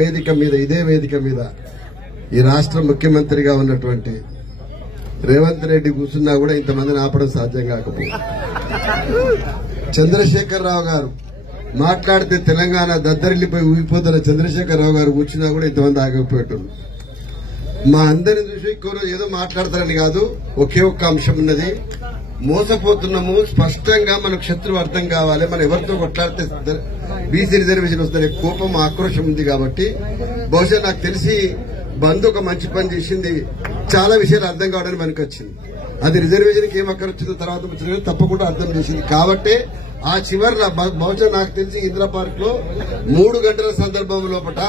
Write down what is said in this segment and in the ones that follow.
వేదిక మీద ఇదే వేదిక మీద ఈ రాష్ట్ర ముఖ్యమంత్రిగా ఉన్నటువంటి రేవంత్ రెడ్డి కూర్చున్నా కూడా ఇంతమందిని ఆపడం సాధ్యం కాకపోయింది. చంద్రశేఖరరావు గారు మాట్లాడితే తెలంగాణ దద్దరిల్లిపోయి ఊగిపోతున్న చంద్రశేఖరరావు గారు కూర్చున్నా కూడా ఇంతమంది ఆగిపోయేటోళ్ళు. మా అందరిని చూసి ఏదో మాట్లాడతారని కాదు, ఒకే ఒక్క అంశం ఉన్నది. మోసపోతున్నాము, స్పష్టంగా మనకు శత్రువు అర్థం కావాలి. మనం ఎవరితో కొట్లాడితే బీసీ రిజర్వేషన్ వస్తుందనే కోపం ఆక్రోశం ఉంది. కాబట్టి బహుశా నాకు తెలిసి బంద్ ఒక మంచి పని చేసింది, చాలా విషయాలు అర్థం కావడానికి మనకు వచ్చింది. అది రిజర్వేషన్కి ఏం అక్కడ వచ్చిందో తర్వాత వచ్చిందో తప్పకుండా అర్థం చేసింది. కాబట్టి ఆ చివరిలో బహుశా నాకు తెలిసి ఇందిరా పార్క్ లో 3 గంటల సందర్భం లోపల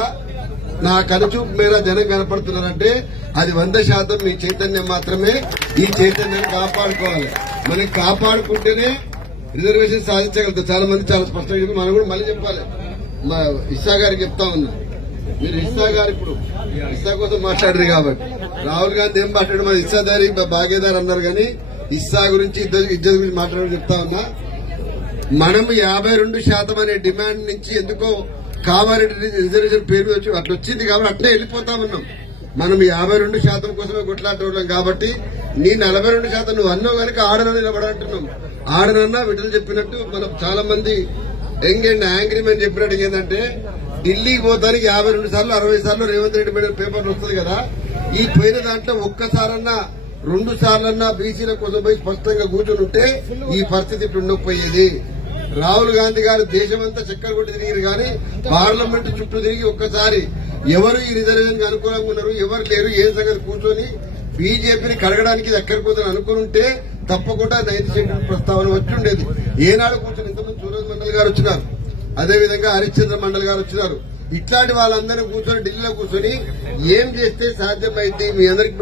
నా కనుచూపు మేర జనం కనపడుతున్నారంటే అది 100% మీ చైతన్యం మాత్రమే. ఈ చైతన్యాన్ని కాపాడుకోవాలి. మనం కాపాడుకుంటేనే రిజర్వేషన్ సాధించగలుగుతాం. చాలా మంది చాలా స్పష్టంగా మనం కూడా మళ్ళీ చెప్పాలి. మా ఇస్సా గారికి చెప్తా ఉన్నా, మీరు ఇస్సా గారు ఇప్పుడు ఇస్సా కోసం మాట్లాడారు కాబట్టి రాహుల్ గాంధీ ఏం మాట్లాడారు, మన ఇస్సాదారి భాగేదారు అన్నారు. కానీ ఇస్సా గురించి ఇజ్జత్ గురించి మాట్లాడని చెప్తా ఉన్నా. మనం 52% అనే డిమాండ్ నుంచి ఎందుకో కామారెడ్డి రిజర్వేషన్ పేరు వచ్చి అట్లా వచ్చింది కాబట్టి అట్లే వెళ్ళిపోతా ఉన్నాం. మనం 52% కోసమే కొట్లాడుతున్నాం. కాబట్టి నీ 42% నువ్వు అన్నావు కనుక ఆడనని నిలబడంటున్నాం. ఆడనన్నా విడుదల చెప్పినట్టు మనం చాలా మంది యంగ్ అండ్ యాంగ్రీ మెన్ చెప్పినట్టు ఏంటంటే ఢిల్లీకి పోతానికి 52 సార్లు 60 సార్లు రేవంత్ రెడ్డి మీద పేపర్లు వస్తుంది కదా. ఈ పోయిన దాంట్లో ఒక్కసారన్నా 2 సార్లన్నా బీసీల కోసం పోయి స్పష్టంగా కూర్చొని ఉంటే ఈ పరిస్థితి ఇప్పుడు ఉండకపోయేది. రాహుల్ గాంధీ గారు దేశమంతా చక్కర కొట్టి తిరిగారు కానీ పార్లమెంట్ చుట్టూ తిరిగి ఒక్కసారి ఎవరు ఈ రిజర్వేషన్ కి అనుకూలంగా ఉన్నారు, ఎవరు లేరు, ఏ సంగతి కూర్చొని బీజేపీని కడగడానికి ఎక్కడికి పోతాను అనుకుంటే తప్పకుండా 9th షెడ్యూల్ ప్రస్తావన వచ్చి ఉండేది. ఏనాడు కూర్చొని ఇంతమంది సూరజ్ మండల్ గారు వచ్చినారు, అదేవిధంగా హరిశ్చంద్ర మండల్ గారు వచ్చినారు. ఇట్లాంటి వాళ్ళందరూ కూర్చొని ఢిల్లీలో కూర్చొని ఏం చేస్తే సాధ్యమైంది, మీ అందరికి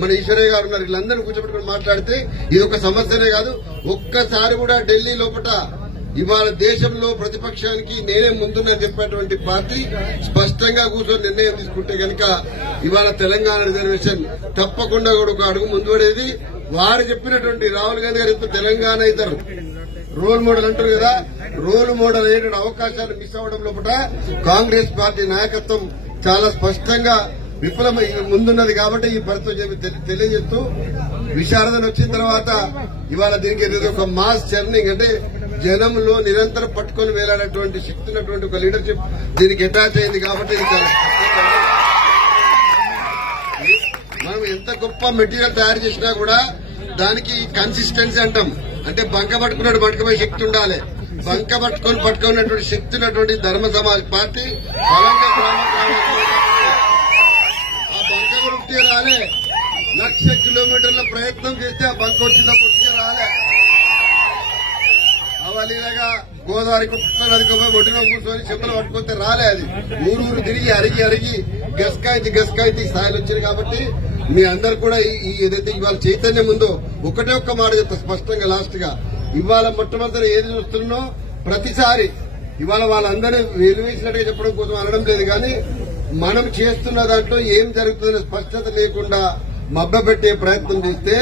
మన ఈశ్వరయ్య గారు ఉన్నారు, వీళ్ళందరూ కూర్చోబెట్టుకుని మాట్లాడితే ఇది ఒక సమస్యనే కాదు. ఒక్కసారి కూడా ఢిల్లీ లోపల ఇవాళ దేశంలో ప్రతిపక్షానికి నేనే ముందున్నా చెప్పేటువంటి పార్టీ స్పష్టంగా కూర్చొని నిర్ణయం తీసుకుంటే కనుక ఇవాళ తెలంగాణ రిజర్వేషన్ తప్పకుండా కూడా ఒక అడుగు ముందు పడేది. వారు చెప్పినటువంటి రాహుల్ గాంధీ గారు తెలంగాణ ఇద్దరు రోల్ మోడల్ అంటారు కదా, రోల్ మోడల్ అయ్యేటువంటి అవకాశాలు మిస్ అవ్వడం లోపల కాంగ్రెస్ పార్టీ నాయకత్వం చాలా స్పష్టంగా విఫలమై ముందున్నది. కాబట్టి ఈ పరిస్థితి తెలియజేస్తూ విశారదన వచ్చిన తర్వాత ఇవాళ దీనికి ఏదో ఒక మాస్ చర్నింగ్ అంటే జనంలో నిరంతరం పట్టుకొని వేలాడేటువంటి శక్తి ఉన్నటువంటి ఒక లీడర్షిప్ దీనికి అటాచ్ అయింది. కాబట్టి మనం ఎంత గొప్ప మెటీరియల్ తయారు చేసినా కూడా దానికి కన్సిస్టెన్సీ అంటాం. అంటే బంక పట్టుకున్నట్టు పట్టుకుపోయే శక్తి ఉండాలి. బంక పట్టుకున్నటువంటి శక్తి ఉన్నటువంటి ధర్మ సమాజ్ పార్టీ బలంగా ఆ బంక కూడా రాలే. 1,00,000 కిలోమీటర్ల ప్రయత్నం చేస్తే ఆ బంక వచ్చిందా రాలే. అవలీలగా గోదావరి కృష్ణ నదికి ఒడ్డున కూర్చొని చెప్పులు పట్టుకుంటే రాలే. అది ఊరు తిరిగి అరిగి గస్కాయితీ స్థాయిలో వచ్చింది. కాబట్టి మీ అందరు కూడా ఈ ఏదైతే ఇవాళ చైతన్యం ఉందో ఒకటే ఒక్క మాట చెప్తా స్పష్టంగా లాస్ట్ గా, ఇవాళ మొట్టమొదటి ఏది చూస్తున్నో ప్రతిసారి ఇవాళ వాళ్ళందరినీ వెలువేసినట్టుగా చెప్పడం కోసం అనడం లేదు. కానీ మనం చేస్తున్న దాంట్లో ఏం జరుగుతుందనే స్పష్టత లేకుండా మభ్యపెట్టే ప్రయత్నం చేస్తే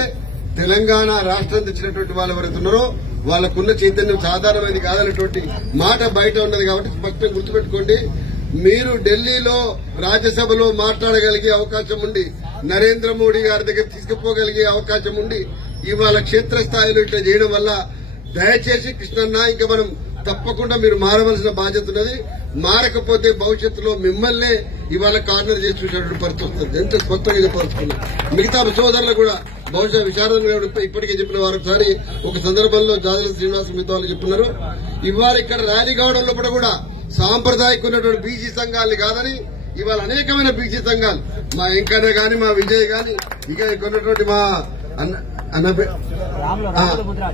తెలంగాణ రాష్ట్రం తెచ్చినటువంటి వాళ్ళు ఎవరైతున్నారో వాళ్ళకున్న చైతన్యం సాధారణమైనది కాదనేటువంటి మాట బయట ఉన్నది. కాబట్టి స్పష్టంగా గుర్తుపెట్టుకోండి, మీరు ఢిల్లీలో రాజ్యసభలో మాట్లాడగలిగే అవకాశం ఉండి నరేంద్ర మోడీ గారి దగ్గర తీసుకుపోగలిగే అవకాశం ఉండి ఇవాళ క్షేత్రస్థాయిలో ఇట్లా చేయడం వల్ల దయచేసి కృష్ణన్న ఇంకా మనం తప్పకుండా మీరు మారవలసిన బాధ్యత ఉన్నది. మారకపోతే భవిష్యత్తులో మిమ్మల్నే ఇవాళ కార్నర్ చేసి చూసేటువంటి పరిస్థితి వస్తుంది. ఎంత స్పష్టంగా చెప్పాల్సుకున్నాం. మిగతా సోదరులు కూడా బహుశా విశారద ఇప్పటికే చెప్పిన వారు ఒకసారి ఒక సందర్భంలో జాజల శ్రీనివాస మిగతా వాళ్ళు చెప్తున్నారు. ఇవాళ ఇక్కడ ర్యాలీ కావడం లోపల కూడా సాంప్రదాయక ఉన్నటువంటి బీసీ సంఘాలని కాదని ఇవాళ అనేకమైన బీసీ సంఘాలు మా వెంకన్న గాని మా విజయ్ గాని ఇక కొన్నటువంటి మా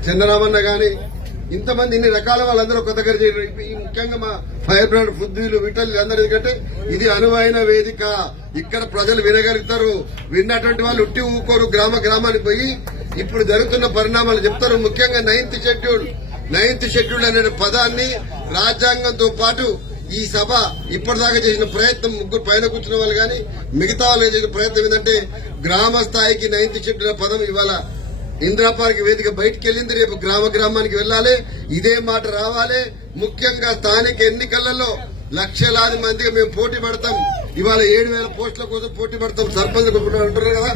చంద్రరామన్న గాని ఇంతమంది ఇన్ని రకాల వాళ్ళందరూ ఒక దగ్గర చేయరు. ముఖ్యంగా మా ఫైర్ బ్రాండ్ ఫుద్దులు విటల్ అందరూ, ఎందుకంటే ఇది అనువైన వేదిక. ఇక్కడ ప్రజలు వినగలుగుతారు. విన్నటువంటి వాళ్ళు ఉట్టి ఊకోరు. గ్రామానికి పోయి ఇప్పుడు జరుగుతున్న పరిణామాలు చెప్తారు. ముఖ్యంగా 9th షెడ్యూల్ అనే పదాన్ని రాజ్యాంగంతో పాటు ఈ సభ ఇప్పటిదాకా చేసిన ప్రయత్నం ముగ్గురు పైన కూర్చున్న వాళ్ళు కానీ మిగతా వాళ్ళు చేసిన ప్రయత్నం ఏంటంటే గ్రామ స్థాయికి 9th షెడ్యూల్ పదం ఇవాళ ఇందిరా పార్క్ వేదిక బయటికి వెళ్ళింది. రేపు గ్రామానికి వెళ్లాలి, ఇదే మాట రావాలి. ముఖ్యంగా స్థానిక ఎన్నికలలో లక్షలాది మందిగా మేము పోటీ పడతాం. ఇవాళ 7,000 పోస్టుల కోసం పోటీ పడతాం. సర్పంచ్ అంటున్నారు కదా,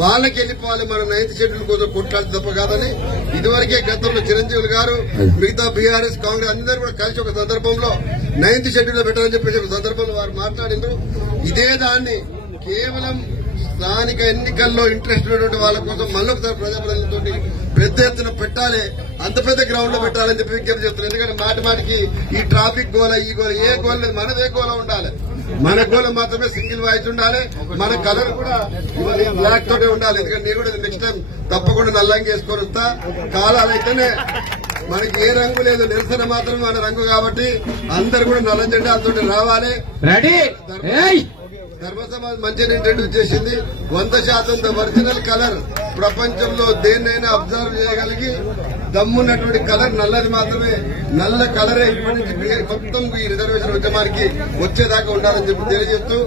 వాళ్ళకి వెళ్ళిపోవాలి. మన 9th షెడ్యూల్ కోసం కొట్లాడి తప్ప కాదని ఇదివరకే గతంలో చిరంజీవి గారు మిగతా బీఆర్ఎస్ కాంగ్రెస్ అందరూ కూడా కలిసి ఒక సందర్భంలో 9th షెడ్యూల్ లో పెట్టాలని చెప్పేసి ఒక సందర్భంలో వారు మాట్లాడినారు. ఇదే దాన్ని కేవలం స్థానిక ఎన్నికల్లో ఇంట్రెస్ట్ ఉన్నటువంటి వాళ్ళ కోసం మళ్ళొకసారి ప్రజాప్రతినిధులతో పెద్ద ఎత్తున పెట్టాలి, అంత పెద్ద గ్రౌండ్ లో పెట్టాలని చెప్పి విజ్ఞప్తి చేస్తున్నారు. ఎందుకంటే మాటికి ఈ ట్రాఫిక్ గోల ఈ గోల ఏ గోల లేదు, మనదే గోల ఉండాలి. మన గోల మాత్రమే సింగిల్ వాయిస్ ఉండాలి. మన కలర్ కూడా బ్లాక్ తోటే ఉండాలి. ఎందుకంటే నేను కూడా నెక్స్ట్ టైం తప్పకుండా నల్లంగి వేసుకొని వస్తా. కాలాలైతేనే మనకి ఏ రంగు లేదు, నిరసన మాత్రమే మన రంగు. కాబట్టి అందరు కూడా నల్ల జెండాలతో రావాలి. ధర్మ సమాజ్ మంచిగా ఇంట్రడ్యూస్ చేసింది. 100% ఒరిజినల్ కలర్ ప్రపంచంలో దేన్నైనా అబ్జర్వ్ చేయగలిగి దమ్మున్నటువంటి కలర్ నల్లది మాత్రమే. నల్ల కలరే ఇప్పటి నుంచి మొత్తం ఈ రిజర్వేషన్ ఉద్యమానికి వచ్చేదాకా ఉండాలని చెప్పి తెలియజేస్తూ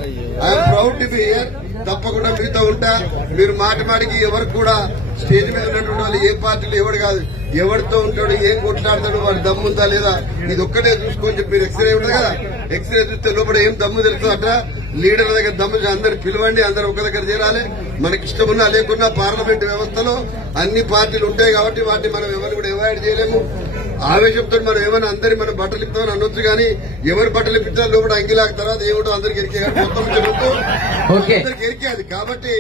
I'm proud to be here. తప్పకుండా మీతో ఉంటా. మీరు మాటికి ఎవరికి కూడా స్టేజ్ మీద ఉన్నటువంటి వాళ్ళు ఏ పార్టీలు ఎవరు కాదు, ఎవరితో ఉంటాడు, ఏం కొట్లాడతాడు, వాడు దమ్ముందా లేదా ఇది ఒక్కటే చూసుకొని చెప్పి మీరు ఎక్స్రే ఉంటుంది కదా, ఎక్స్రే చూస్తే లోపల ఏం దమ్ము తెలుస్తుందట. లీడర్ల దగ్గర దమ్ము అందరు పిలవండి, అందరు ఒక దగ్గర చేరాలి. మనకి ఇష్టమున్నా లేకున్నా పార్లమెంట్ వ్యవస్థలో అన్ని పార్టీలు ఉంటాయి కాబట్టి వాటిని మనం ఎవరిని కూడా అవాయిడ్ చేయలేము. ఆవేశంతో మనం ఏమైనా అందరి మనం బట్టలు ఇస్తామని అనొచ్చు కానీ ఎవరు బట్టలు ఇప్పించాలి లోపల అంగిలాక తర్వాత ఏమిటో అందరికి ఎరికే మొత్తం చెబుతూ అందరికి ఎరికేది. కాబట్టి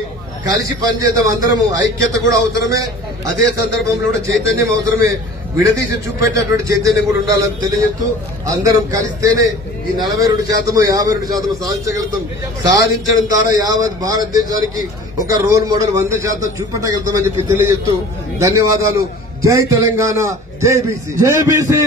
కలిసి పనిచేద్దాం అందరము. ఐక్యత కూడా అవసరమే, అదే సందర్భంలో కూడా చైతన్యం అవసరమే. విడదీసి చూపెట్టేటువంటి చైతన్యం కూడా ఉండాలని తెలియజేస్తూ అందరం కలిస్తేనే ఈ 42% 52% సాధించగలుగుతాం. సాధించడం ద్వారా యావత్ భారతదేశానికి ఒక రోల్ మోడల్ 100% చూపెట్టగలుగుతామని చెప్పి తెలియజేస్తూ ధన్యవాదాలు. జై తెలంగాణ, జై బీసీ.